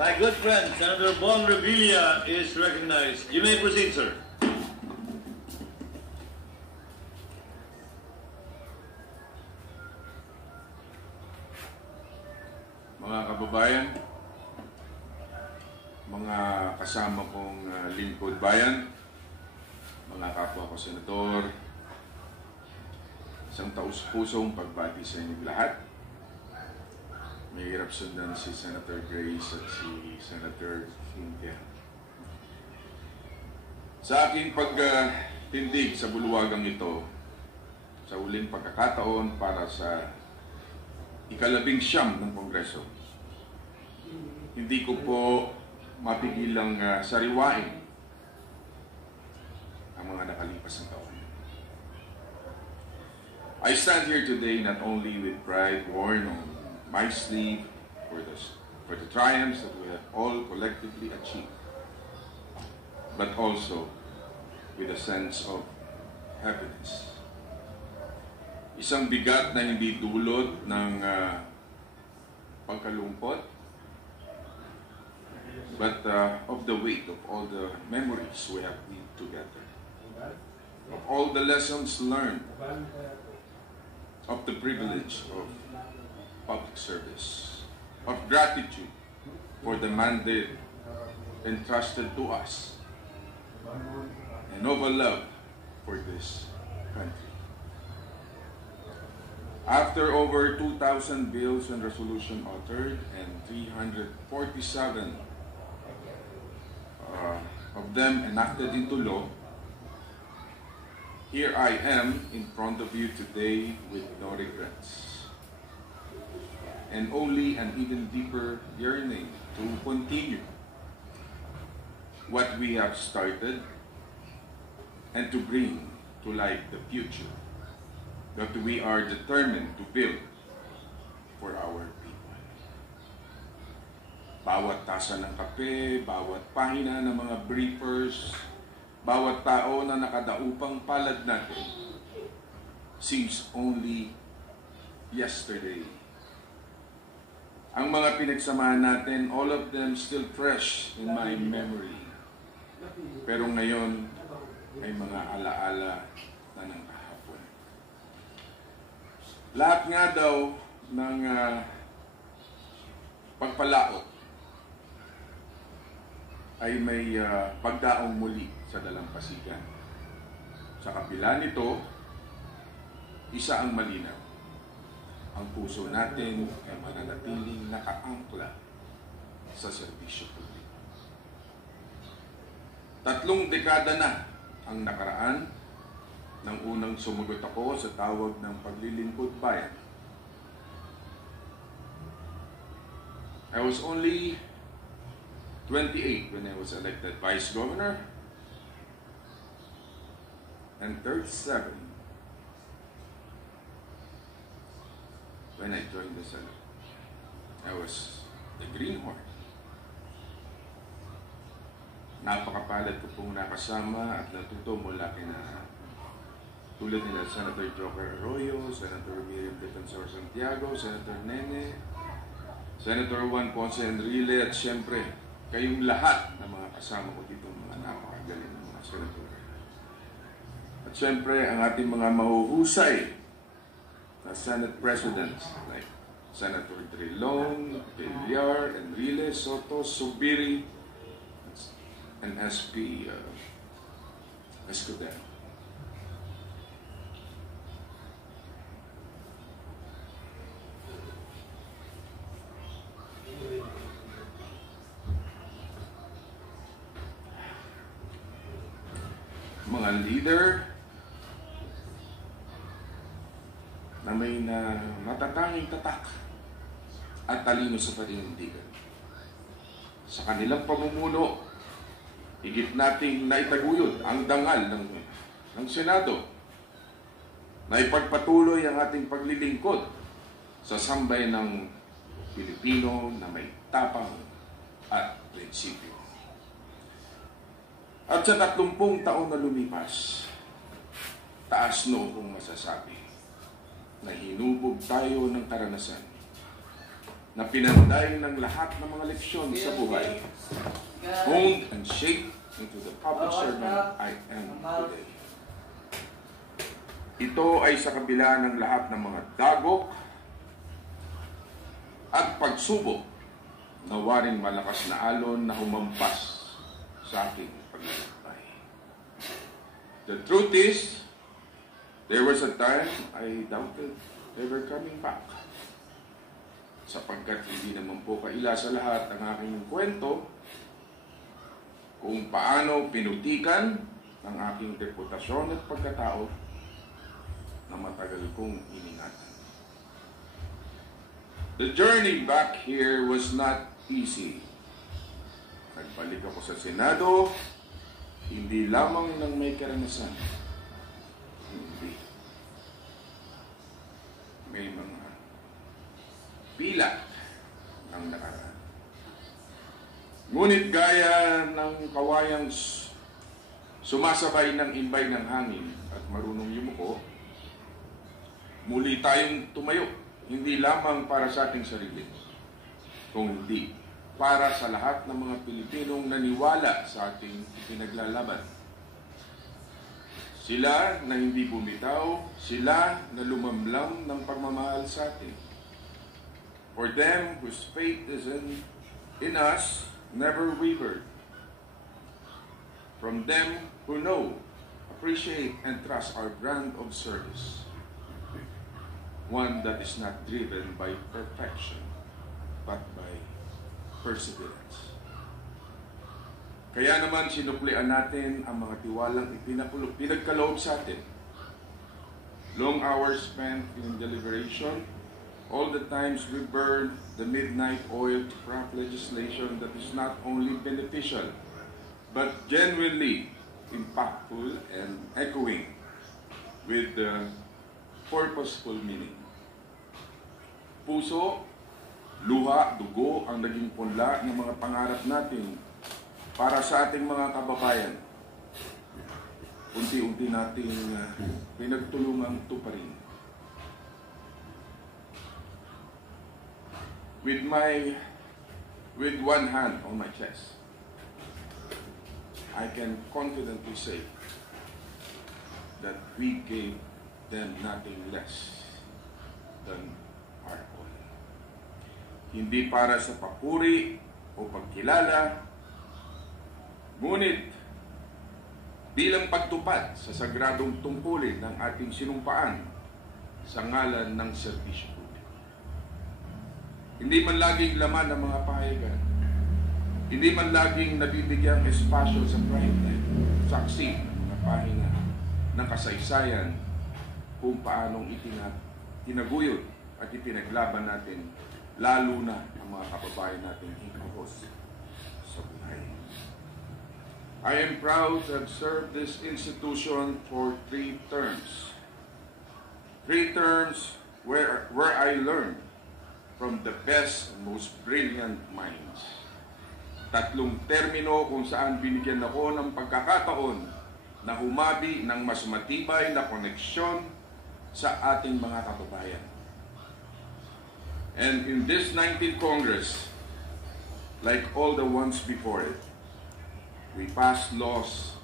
My good friend, Senator Bong Revilla is recognized. You may proceed, sir. Mga kababayan, mga kasama kong lingkod bayan, mga kapwa ko senador, isang taus-pusong pagbati sa inyong lahat. May hirap sundan si Senator Grace at si Senator Cynthia. Sa aking pagtindig sa bulwagang ito, sa uling pagkakataon para sa ika-19 ng Kongreso, hindi ko po mapigilang sariwain ang mga nakalipas na taon. I stand here today not only with pride worn on my sleeve for the triumphs that we have all collectively achieved, but also with a sense of happiness. Isang bigat na hindi dulot ng pagkalungkot, but of the weight of all the memories we have lived together, of all the lessons learned, of the privilege of public service, of gratitude for the mandate entrusted to us, and of a love for this country. After over 2,000 bills and resolutions authored and 347 of them enacted into law, here I am in front of you today with no regrets, and only an even deeper yearning to continue what we have started and to bring to light the future that we are determined to build for our people. Bawat tasa ng kape, bawat pahina ng mga briefers, bawat tao na nakadaupang palad natin seems only yesterday. Ang mga pinagsamahan natin, all of them still fresh in my memory. Pero ngayon, ay mga alaala na ng kahapon. Lahat nga daw ng pagpalaot ay may pagdaong muli sa dalampasigan. Sa kabila nito, isa ang malinaw. Ang puso natin ay mananatiling nakaangkla sa serbisyo publiko. 3 dekada na ang nakaraan nang unang sumagot ako sa tawag ng paglilingkod bayan. I was only 28 when I was elected Vice Governor and 37 when I joined the Senate. I was the greenhorn. Napakapalad ko pong nakasama at natuto mula kina tulad nila Senator Joker Arroyo, Senator Miriam Defensor Santiago, Senator Nene, Senator Juan Ponce Enrile, at siyempre kayong lahat na mga kasama ko dito, mga napakagaling ng mga senator. At siyempre ang ating mga mahuhusay na Senate Presidents like Senator Trilong, Villar, Enrile, Soto, Subiri, and SP Escudero. Mga leader na may matatanging tatak at talino sa paninindigan. Sa kanilang pamumuno, higit nating naitaguyod ang dangal ng Senado na ipagpatuloy ang ating paglilingkod sa sambay ng Pilipino na may tapang at prinsipyo. At sa 30 taon na lumipas, taas noo kong masasabi na hinubog tayo ng karanasan na pinanday ng lahat ng mga leksyon sa buhay, honed and shaped into the public servant I am today. Ito ay sa kabila ng lahat ng mga dagok at pagsubok na waring malakas na alon na humampas sa aking paglalakbay. The truth is, there was a time I doubted ever coming back. Sapagkat hindi naman po kaila sa lahat ang aking kwento kung paano pinutikan ng aking reputasyon at pagkatao na matagal kong iningatan. The journey back here was not easy. Nagbalik ako sa Senado, hindi lamang ng may karanasan. Hindi. May mga pila ng nakaraan. Ngunit gaya ng kawayang sumasabay ng imbay ng hangin at marunong yumuko, muli tayong tumayo, hindi lamang para sa ating sarili, kung hindi para sa lahat ng mga Pilipinong naniwala sa ating pinaglalaban. Sila na hindi bumitaw, sila na lumamlam ng pagmamahal sa atin. For them whose faith is in us, never wavered. From them who know, appreciate, and trust our brand of service. One that is not driven by perfection, but by perseverance. Kaya naman sinuklian natin ang mga tiwalang pinagkaloob sa atin. Long hours spent in deliberation, all the times we burned the midnight oil to craft legislation that is not only beneficial, but genuinely impactful and echoing with purposeful meaning. Puso, luha, dugo ang naging punla ng mga pangarap natin para sa ating mga kababayan. Unti-unti nating pinagtulungang tuparin. With one hand on my chest, I can confidently say that we gave them nothing less than our all. Hindi para sa papuri o pagkilala, ngunit bilang pagtupad sa sagradong tungkulin ng ating sinumpaan sa ngalan ng serbisyo. Hindi man laging laman ng mga pahayagan. Hindi man laging nabibigyang espasyo sa prime time. Saksi ng mga pahinga ng kasaysayan kung paanong tinaguyod at itinaglaban natin lalo na ang mga kababayan natin hingkos sa buhay. I am proud to have served this institution for 3 terms. 3 terms where I learned from the best and most brilliant minds. 3 termino kung saan binigyan ako ng pagkakataon na humabi ng mas matibay na koneksyon sa ating mga kababayan. And in this 19th Congress, like all the ones before it, we passed laws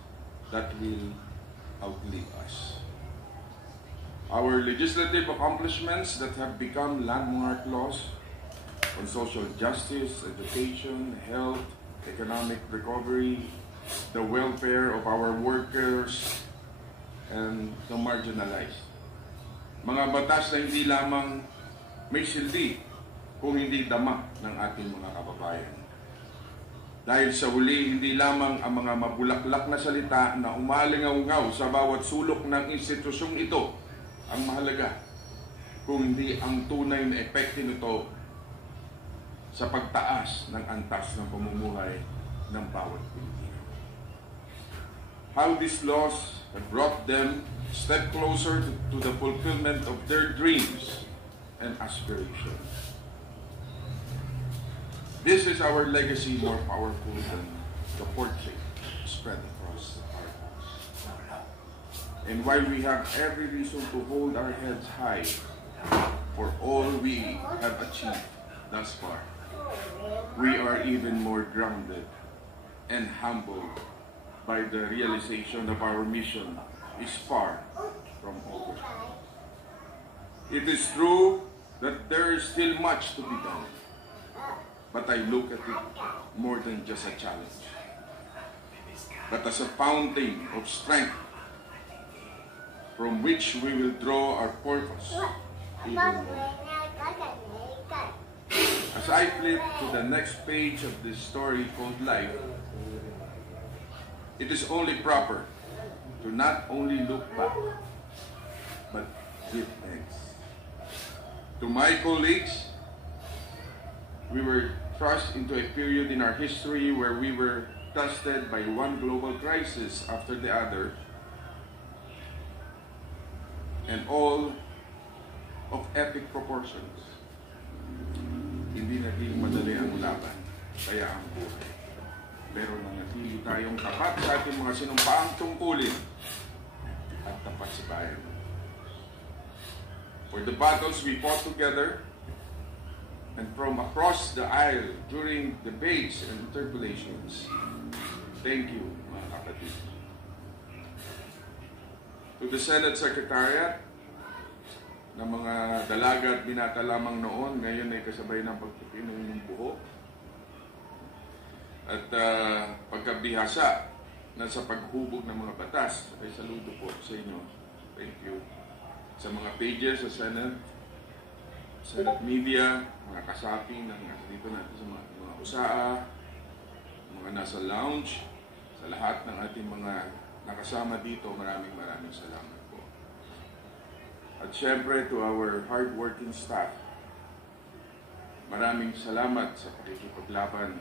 that will outlive us. Our legislative accomplishments that have become landmark laws on social justice, education, health, economic recovery, the welfare of our workers, and the marginalized. Mga batas na hindi lamang may silbi kung hindi dama ng ating mga kababayan. Dahil sa huli, hindi lamang ang mga mabulaklak na salita na umalingaw-ngaw sa bawat sulok ng institusyong ito ang mahalaga, kung hindi ang tunay na epekto nito sa pagtaas ng antas ng pamumuhay ng bawat Pilipino. How these laws have brought them a step closer to the fulfillment of their dreams and aspirations. This is our legacy, more powerful than the portrait spread across our walls. And while we have every reason to hold our heads high for all we have achieved, thus far, we are even more grounded and humbled by the realization of our mission is far from over. It is true that there is still much to be done, but I look at it more than just a challenge, but as a fountain of strength from which we will draw our purpose even more. As I flip to the next page of this story called life, it is only proper to not only look back, but give thanks. To my colleagues, we were thrust into a period in our history where we were tested by one global crisis after the other, and all of epic proportions. Hindi naging madali ang laban, kaya ang buhay. Pero nanatili tayong tapat sa ating mga sinumpaang tungkulin at tapat sa bayan. For the battles we fought together and from across the aisle during debates and interpolations, thank you, mga kapatid. To the Senate Secretariat, na mga dalaga at binata lamang noon, ngayon ay kasabay ng pagpipinong ng buhok. At pagkabihasa na sa paghubog ng mga batas, ay saludo po sa inyo. Thank you. Sa mga pages sa Senate media, mga kasapi na dito natin sa mga usaa, mga nasa lounge, sa lahat ng ating mga nakasama dito, maraming salamat po. At syempre to our hard-working staff, maraming salamat sa pakikipaglaban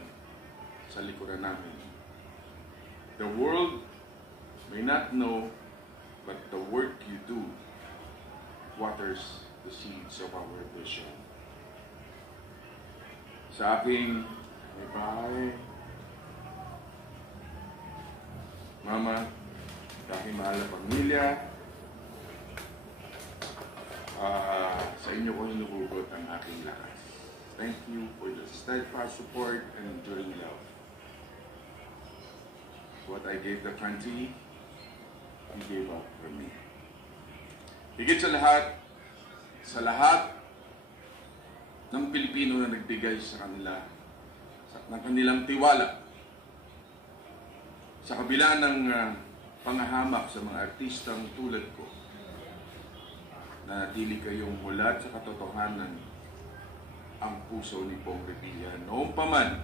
sa likuran namin. The world may not know, but the work you do waters the seeds of our vision. Sa aking may bahay, mama, sa aking mahal na pamilya, sa inyo ko hinuhugot ang aking lakas. Thank you for the steadfast support and enduring love. What I gave the country, you gave up for me. Higit sa lahat ng Pilipino na nagbigay sa kanila, ng kanilang tiwala, sa kabila ng pangahamak sa mga artistang tulad ko, nanatili kayong mulat sa katotohanan ang puso ni Pong Revilla noong pa man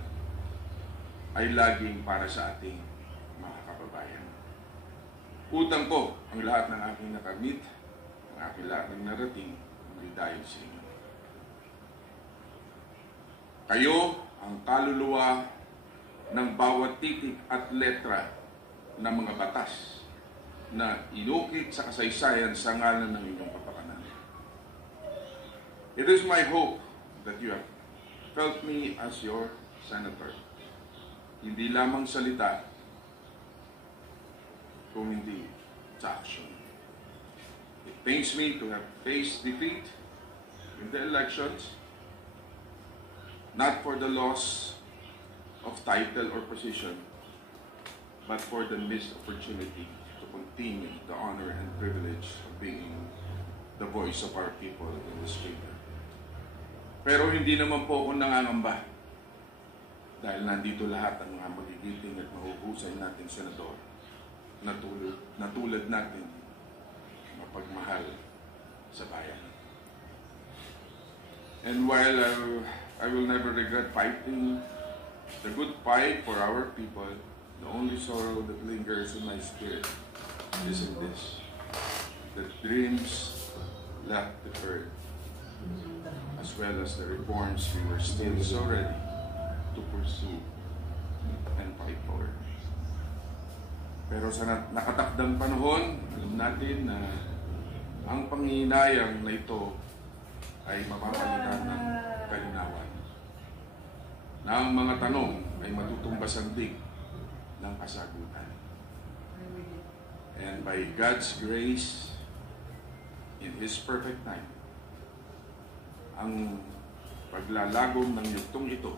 ay laging para sa ating mga kababayan. Utang ko ang lahat ng aking nakamit, ang aking lahat ng narating, ay dahil sa inyo. Kayo ang kaluluwa ng bawat titik at letra ng mga batas na inukit sa kasaysayan sa ngalan ng inyong kapakanan. It is my hope that you have felt me as your senator. Hindi lamang salita, kung hindi sa action. It pains me to have faced defeat in the elections, not for the loss of title or position, but for the missed opportunity to continue the honor and privilege of being the voice of our people in this chamber. Pero hindi naman po ako nangangamba dahil nandito lahat ang mga magigiting at mahuhusay natin senador na tulad natin mapagmahal sa bayan. And while I will never regret fighting the good fight for our people, the only sorrow that lingers in my spirit is in this, that dreams left the earth, as well as the reforms we were still so ready to pursue and fight for. Pero sa nakatakdang panahon, alam natin na ang panghihinayang na ito ay mapapalitan ng kalinawan. Na ang mga tanong ay matutumbas ang dig ng kasagutan. And by God's grace, in His perfect time, ang paglalagom ng yugtong ito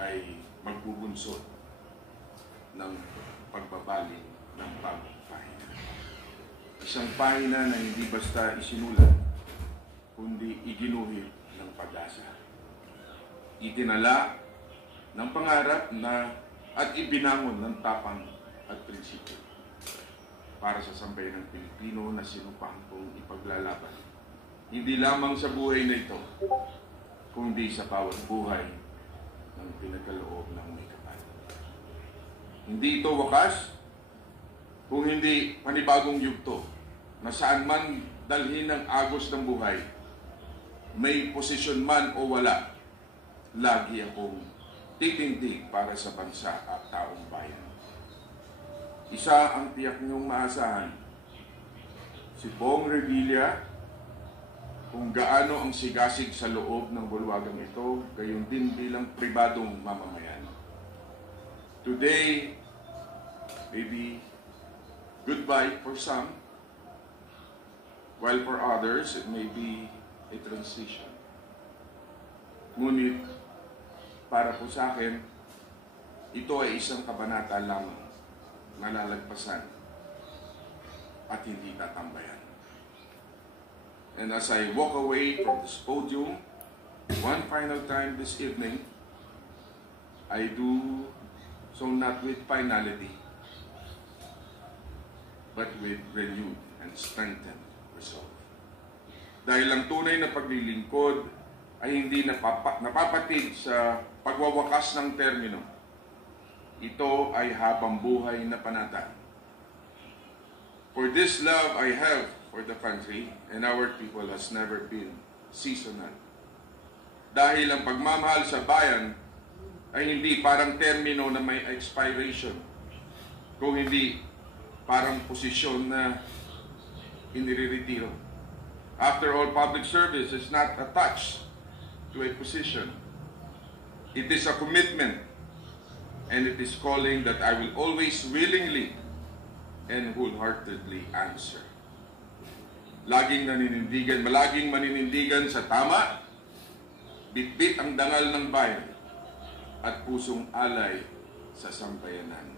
ay magbubunsod ng pagbabaling ng bagong pahina. Isang pahina na hindi basta isinulat, kundi iginuhit ng pag-asa. Itinala ng pangarap na at ibinangon ng tapang at prinsipyo para sa sambayan ng Pilipino na sinumpang ipaglalaban. Hindi lamang sa buhay na ito, kundi sa bawat buhay ng pinagkaloob ng may kapal. Hindi ito wakas kung hindi panibagong yugto na saan man dalhin ng agos ng buhay, may posisyon man o wala, lagi akong titindig para sa bansa at taong bayan. Isa ang tiyak niyong maasahan, si Bong Revilla, kung gaano ang sigasig sa loob ng bulwagang ito, gayon din bilang pribadong mamamayan. Today, maybe goodbye for some, while for others, it may be a transition. Ngunit, para po sa akin, ito ay isang kabanata lamang na lalagpasan at hindi tatambayan. And as I walk away from this podium, one final time this evening, I do so not with finality, but with renewed and strengthened resolve. Dahil ang tunay na paglilingkod ay hindi napapatid sa pagwawakas ng termino. Ito ay habang buhay na panata. For this love I have for the country and our people has never been seasonal. Dahil ang pagmamahal sa bayan ay hindi parang termino na may expiration, kung hindi parang posisyon na inireretiro. After all, public service is not attached to a position. It is a commitment, and it is calling that I will always willingly and wholeheartedly answer. Laging maninindigan sa tama, bitbit ang dangal ng bayan, at pusong alay sa sambayanan.